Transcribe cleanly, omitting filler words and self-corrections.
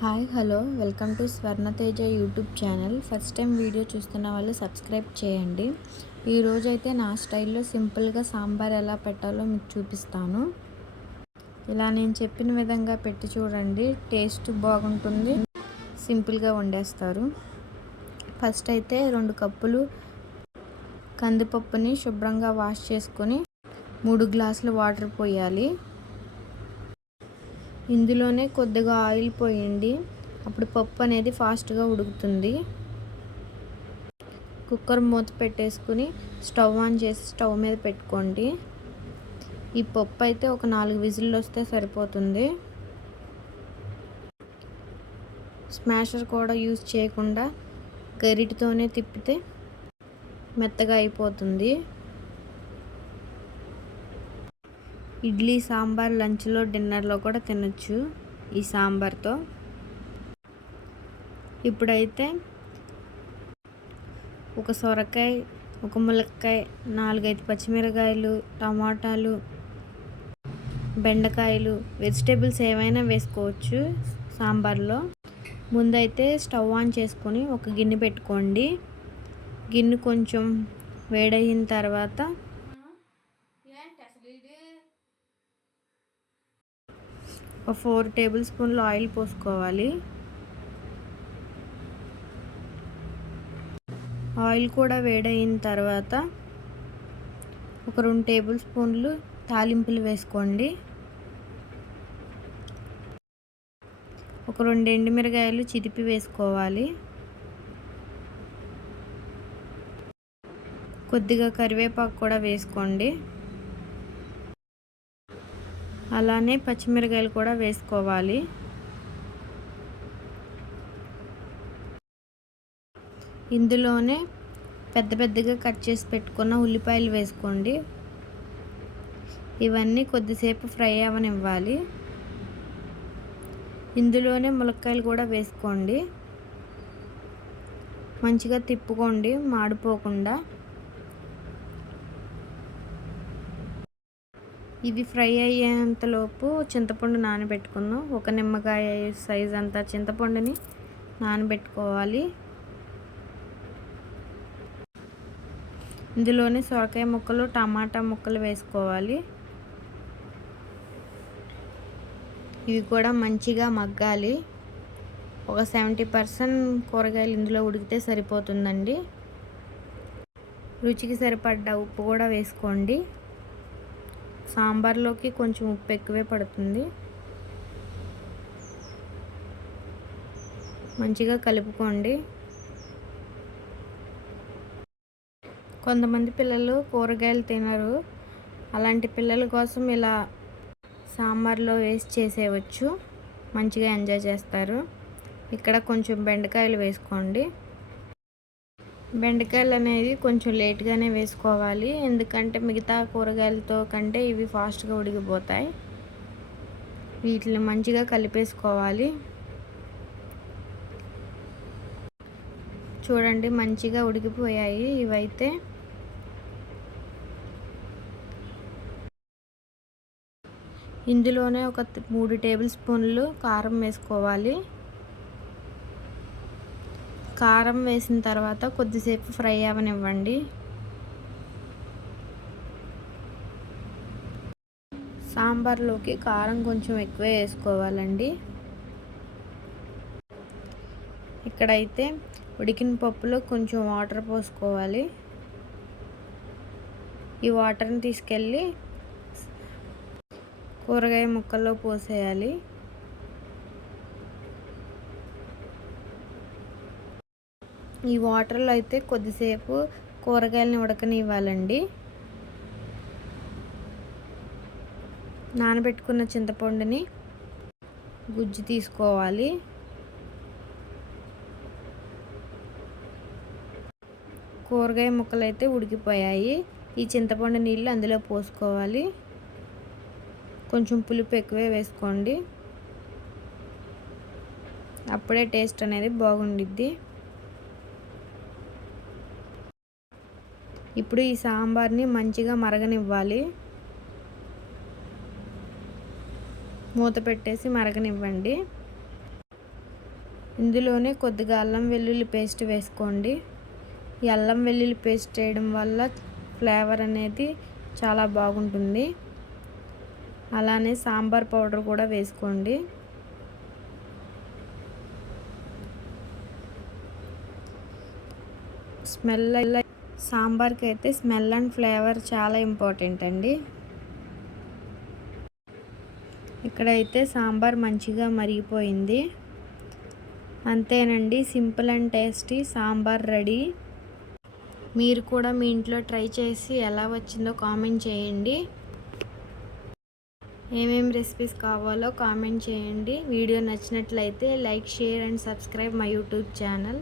Hi hello welcome to Swarnateja YouTube channel. First time video చూస్తున్న వాళ్ళు subscribe చేయండి. ఈరోజైతే నా స్టైల్లో సింపుల్గా సాంబార్ ఎలా పెట్టాలో మీకు చూపిస్తాను. ఇలా నేను చెప్పిన విధంగా పెట్టి చూడండి, టేస్ట్ బాగుంటుంది, సింపుల్గా వండేస్తారు. ఫస్ట్ అయితే 2 కప్పులు కందిపప్పుని శుభ్రంగా వాష్ చేసుకొని 3 గ్లాసులు వాటర్ పోయాలి. ఇందులోనే కొద్దిగా ఆయిల్ పోయండి, అప్పుడు పప్పు అనేది ఫాస్ట్గా ఉడుకుతుంది. కుక్కర్ మూత పెట్టేసుకుని స్టవ్ ఆన్ చేసి స్టవ్ మీద పెట్టుకోండి. ఈ పప్పు అయితే ఒక 4 విజిల్లు వస్తే సరిపోతుంది. స్మాషర్ కూడా యూజ్ చేయకుండా గరిటతోనే తిప్పితే మెత్తగా అయిపోతుంది. ఇడ్లీ, సాంబార్, లంచ్లో, డిన్నర్లో కూడా తినొచ్చు ఈ సాంబార్తో. ఇప్పుడైతే ఒక సొరకాయ, ఒక ములక్కాయ, 4-5 పచ్చిమిరకాయలు, టమాటాలు, బెండకాయలు, వెజిటేబుల్స్ ఏమైనా వేసుకోవచ్చు సాంబార్లో. ముందైతే స్టవ్ ఆన్ చేసుకొని ఒక గిన్నె పెట్టుకోండి. గిన్నె కొంచెం వేడయిన తర్వాత ఒక 4 టేబుల్ స్పూన్లు ఆయిల్ పోసుకోవాలి. ఆయిల్ కూడా వేడయిన తర్వాత ఒక 2 టేబుల్ స్పూన్లు తాలింపులు వేసుకోండి. ఒక 2 ఎండుమిరకాయలు చిదిపి వేసుకోవాలి. కొద్దిగా కరివేపాకు కూడా వేసుకోండి. అలానే పచ్చిమిరకాయలు కూడా వేసుకోవాలి. ఇందులోనే పెద్దగా కట్ చేసి పెట్టుకున్న ఉల్లిపాయలు వేసుకోండి. ఇవన్నీ కొద్దిసేపు ఫ్రై అవ్వనివ్వాలి. ఇందులోనే ములక్కాయలు కూడా వేసుకోండి. మంచిగా తిప్పుకోండి, మాడిపోకుండా. ఇవి ఫ్రై అయ్యేంతలోపు చింతపండు నానబెట్టుకుందాం. ఒక నిమ్మకాయ సైజ్ అంతా చింతపండుని నానబెట్టుకోవాలి. ఇందులోనే సొరకాయ ముక్కలు, టమాటా ముక్కలు వేసుకోవాలి. ఇవి కూడా మంచిగా మగ్గాలి. ఒక 70% కూరగాయలు ఇందులో ఉడికితే సరిపోతుందండి. రుచికి సరిపడ్డ ఉప్పు కూడా వేసుకోండి. సాంబార్లోకి కొంచెం ఉప్పు ఎక్కువే పడుతుంది. మంచిగా కలుపుకోండి. కొంతమంది పిల్లలు కూరగాయలు తినరు. అలాంటి పిల్లల కోసం ఇలా సాంబార్లో వేసి చేసేయవచ్చు, మంచిగా ఎంజాయ్ చేస్తారు. ఇక్కడ కొంచెం బెండకాయలు వేసుకోండి. బెండకాయలు అనేది కొంచెం లేట్గానే వేసుకోవాలి, ఎందుకంటే మిగతా కూరగాయలతో కంటే ఇవి ఫాస్ట్గా ఉడికిపోతాయి. వీటిని మంచిగా కలిపేసుకోవాలి. చూడండి, మంచిగా ఉడికిపోయాయి ఇవైతే. ఇందులోనే ఒక 3 టేబుల్ స్పూన్లు కారం వేసుకోవాలి. కారం వేసిన తర్వాత కొద్దిసేపు ఫ్రై అవ్వనివ్వండి. సాంబార్లోకి కారం కొంచెం ఎక్కువే వేసుకోవాలండి. ఇక్కడైతే ఉడికిన పప్పులో కొంచెం వాటర్ పోసుకోవాలి. ఈ వాటర్ని తీసుకెళ్ళి కూరగాయ ముక్కల్లో పోసేయాలి. ఈ వాటర్లో అయితే కొద్దిసేపు కూరగాయలని ఉడకనివ్వాలండి. నానబెట్టుకున్న చింతపండుని గుజ్జు తీసుకోవాలి. కూరగాయ ముక్కలు అయితే ఉడికిపోయాయి. ఈ చింతపండు నీళ్ళు అందులో పోసుకోవాలి. కొంచెం పులుపు ఎక్కువే వేసుకోండి, అప్పుడే టేస్ట్ అనేది బాగుండిద్ది. ఇప్పుడు ఈ సాంబార్ని మంచిగా మరగనివ్వాలి. మూత పెట్టేసి మరగనివ్వండి. ఇందులోనే కొద్దిగా అల్లం వెల్లుల్లి పేస్ట్ వేసుకోండి. ఈ అల్లం వెల్లుల్లి పేస్ట్ వేయడం వల్ల ఫ్లేవర్ అనేది చాలా బాగుంటుంది. అలానే సాంబార్ పౌడర్ కూడా వేసుకోండి. సాంబార్కి అయితే స్మెల్ అండ్ ఫ్లేవర్ చాలా ఇంపార్టెంట్ అండి. ఇక్కడైతే సాంబార్ మంచిగా మరిగిపోయింది. అంతేనండి, simple and tasty sambar ready. మీరు కూడా మీ ఇంట్లో ట్రై చేసి ఎలా వచ్చిందో కామెంట్ చేయండి. ఏమేమి రెసిపీస్ కావాలో కామెంట్ చేయండి. వీడియో నచ్చినట్లయితే like, share and subscribe my YouTube channel.